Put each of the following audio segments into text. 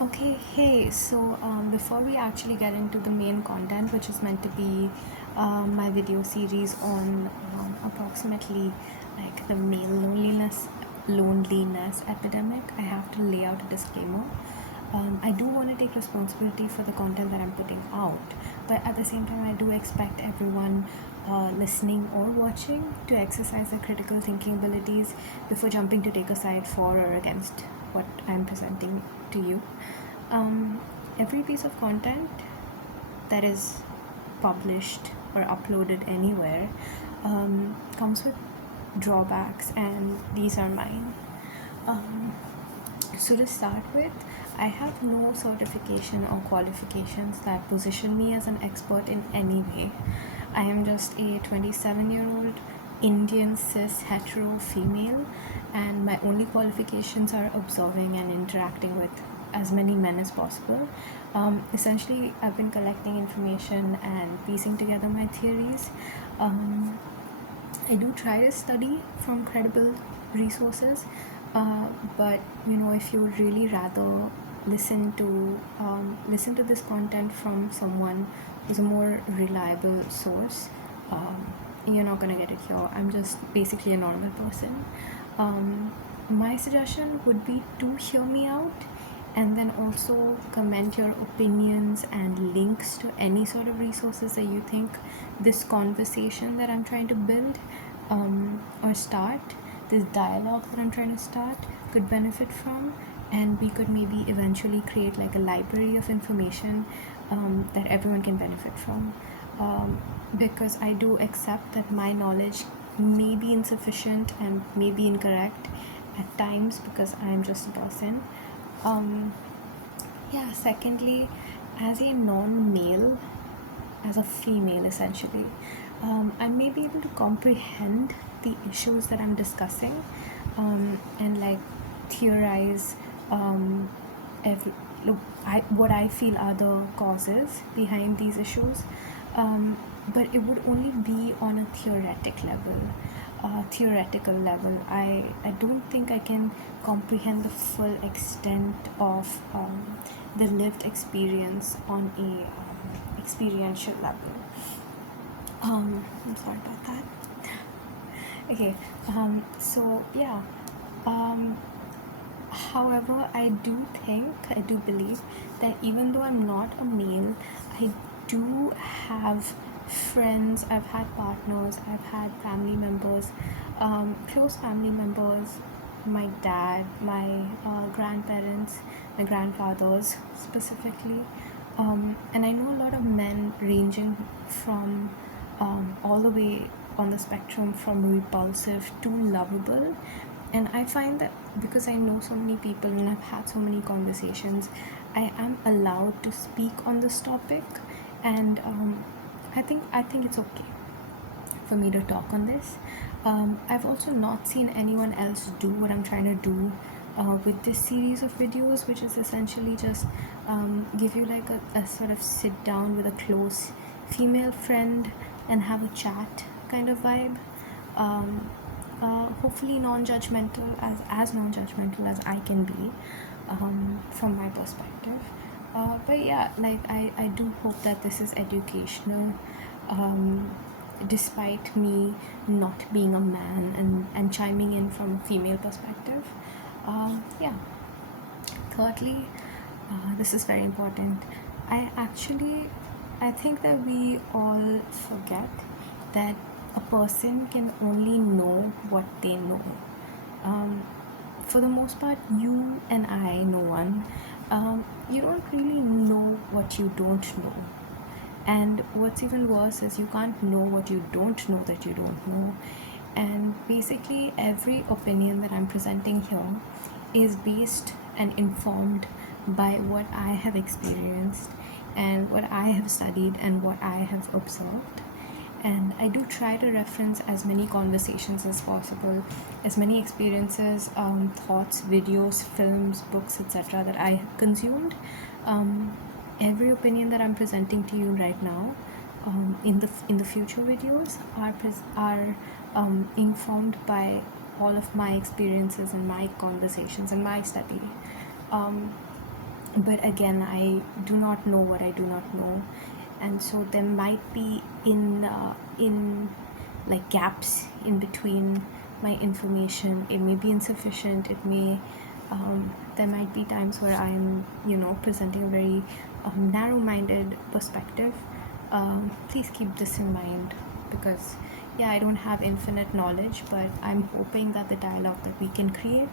Okay, hey, so before we actually get into the main content, which is meant to be my video series on approximately like the male loneliness epidemic, I have to lay out a disclaimer. I do want to take responsibility for the content that I'm putting out, but at the same time, I do expect everyone listening or watching to exercise their critical thinking abilities before jumping to take a side for or against what I'm presenting to you. um, every piece of content that is published or uploaded anywhere comes with drawbacks, and these are mine. um, so to start with, I have no certification or qualifications that position me as an expert in any way. I am just a 27-year-old Indian cis hetero female, and my only qualifications are observing and interacting with as many men as possible. Essentially, I've been collecting information and piecing together my theories. Um, I do try to study from credible resources, uh, but if you would really rather listen to this content from someone who's a more reliable source, you're not gonna get it here. I'm just basically a normal person. My suggestion would be to hear me out and then also comment your opinions and links to any sort of resources that you think this conversation that I'm trying to build or start, this dialogue that I'm trying to start, could benefit from, and we could maybe eventually create like a library of information that everyone can benefit from. Because I do accept that my knowledge may be insufficient and may be incorrect at times because I'm just a person. Yeah, secondly, as a non male, as a female essentially, I may be able to comprehend the issues that I'm discussing, and like theorize every, look, what I feel are the causes behind these issues, but it would only be on a theoretical level. I don't think I can comprehend the full extent of the lived experience on a experiential level. I'm sorry about that. Okay, so yeah. Um, However, I do believe that even though I'm not a male, I do have friends, I've had partners, I've had family members, close family members, my dad, my grandparents, my grandfathers specifically. And I know a lot of men ranging from all the way on the spectrum from repulsive to lovable. And I find that because I know so many people and I've had so many conversations, I am allowed to speak on this topic, and I think it's okay for me to talk on this. I've also not seen anyone else do what I'm trying to do with this series of videos, which is essentially just give you like a sort of sit down with a close female friend and have a chat kind of vibe. Hopefully non-judgmental, as non-judgmental as I can be, from my perspective. But yeah, like I do hope that this is educational, despite me not being a man and chiming in from a female perspective. Yeah. Thirdly, this is very important. I think that we all forget that a person can only know what they know. Um, for the most part, you and I, no one, you don't really know what you don't know. And what's even worse is you can't know what you don't know that you don't know. And basically, every opinion that I'm presenting here is based and informed by what I have experienced and what I have studied and what I have observed. And I do try to reference as many conversations as possible, as many experiences, thoughts, videos, films, books, etc. that I have consumed. Every opinion that I'm presenting to you right now, in the future videos, are informed by all of my experiences and my conversations and my study. Um, but again, I do not know what I do not know, and so there might be in like gaps in between my information. It may be insufficient. It may there might be times where I'm presenting a very narrow-minded perspective. Please keep this in mind, because yeah, I don't have infinite knowledge, but I'm hoping that the dialogue that we can create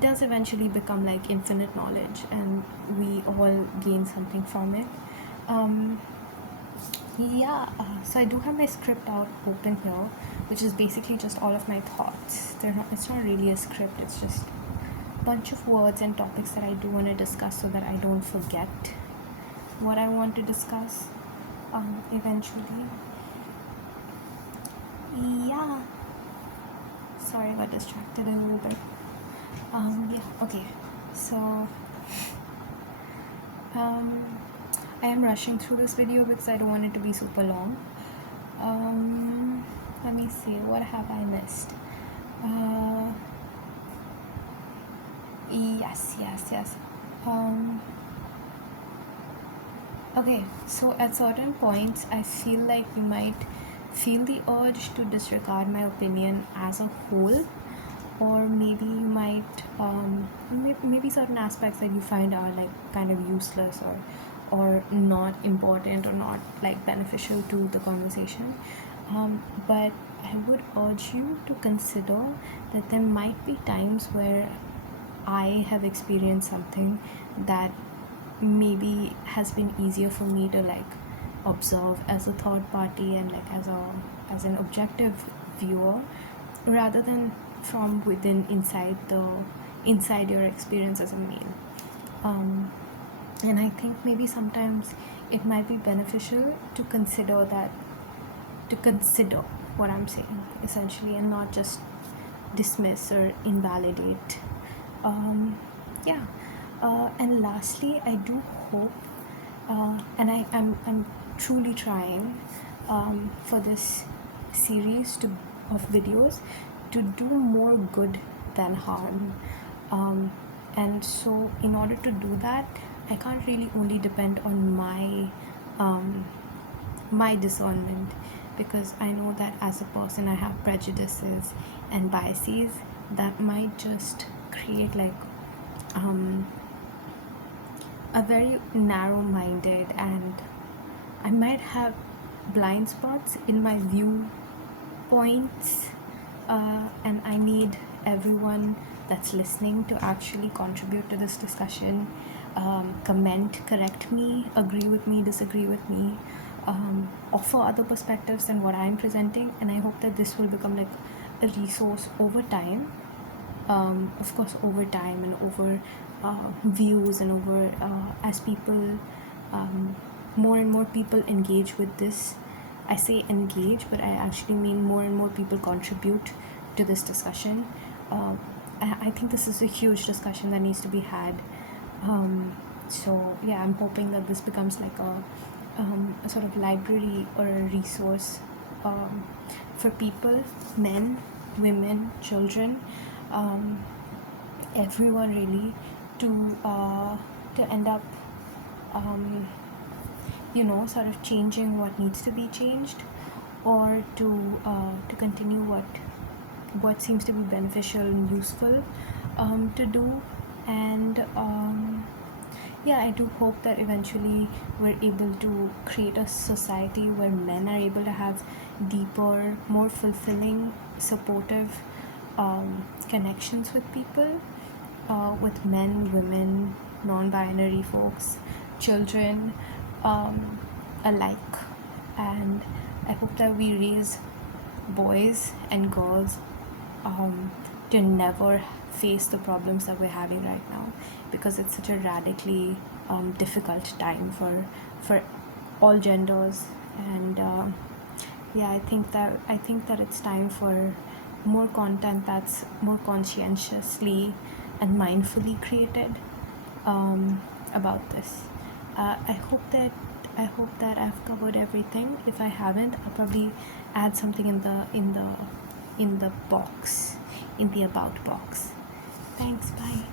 does eventually become like infinite knowledge, and we all gain something from it. um, so I do have my script out open here, which is basically just all of my thoughts. It's not really a script, it's just a bunch of words and topics that I do want to discuss, so that I don't forget what I want to discuss eventually. Yeah, sorry, I got distracted a little bit. Okay, so I am rushing through this video because I don't want it to be super long. Let me see, what have I missed? Yes. Okay, so at certain points, I feel like you might feel the urge to disregard my opinion as a whole, or maybe you might maybe certain aspects that you find are like kind of useless, or not important, or not like beneficial to the conversation. But I would urge you to consider that there might be times where I have experienced something that maybe has been easier for me to like observe as a third party, and like as an objective viewer, rather than from within, inside your experience as a male. And I think maybe sometimes it might be beneficial to consider what I'm saying, essentially, and not just dismiss or invalidate. Yeah. And lastly, I do hope, and I'm truly trying for this series of videos to do more good than harm. And so in order to do that, I can't really only depend on my discernment, because I know that as a person I have prejudices and biases that might just create like a very narrow-minded, and I might have blind spots in my viewpoints, and I need everyone that's listening to actually contribute to this discussion, comment, correct me, agree with me, disagree with me, offer other perspectives than what I'm presenting, and I hope that this will become like a resource over time. Of course, over time and over views, and over as people, more and more people engage with this. I say engage, but I actually mean more and more people contribute to this discussion. I think this is a huge discussion that needs to be had. So yeah, I'm hoping that this becomes like a sort of library or a resource for people, men, women, children, everyone really, to end up sort of changing what needs to be changed, or to continue what seems to be beneficial and useful to do. And yeah, I do hope that eventually we're able to create a society where men are able to have deeper, more fulfilling, supportive connections with people, with men, women, non-binary folks, children, alike. And I hope that we raise boys and girls to never face the problems that we're having right now, because it's such a radically difficult time for all genders. And yeah, I think that it's time for more content that's more conscientiously and mindfully created about this. I hope that I've covered everything. If I haven't, I'll probably add something in the box, in the about box. Thanks, bye.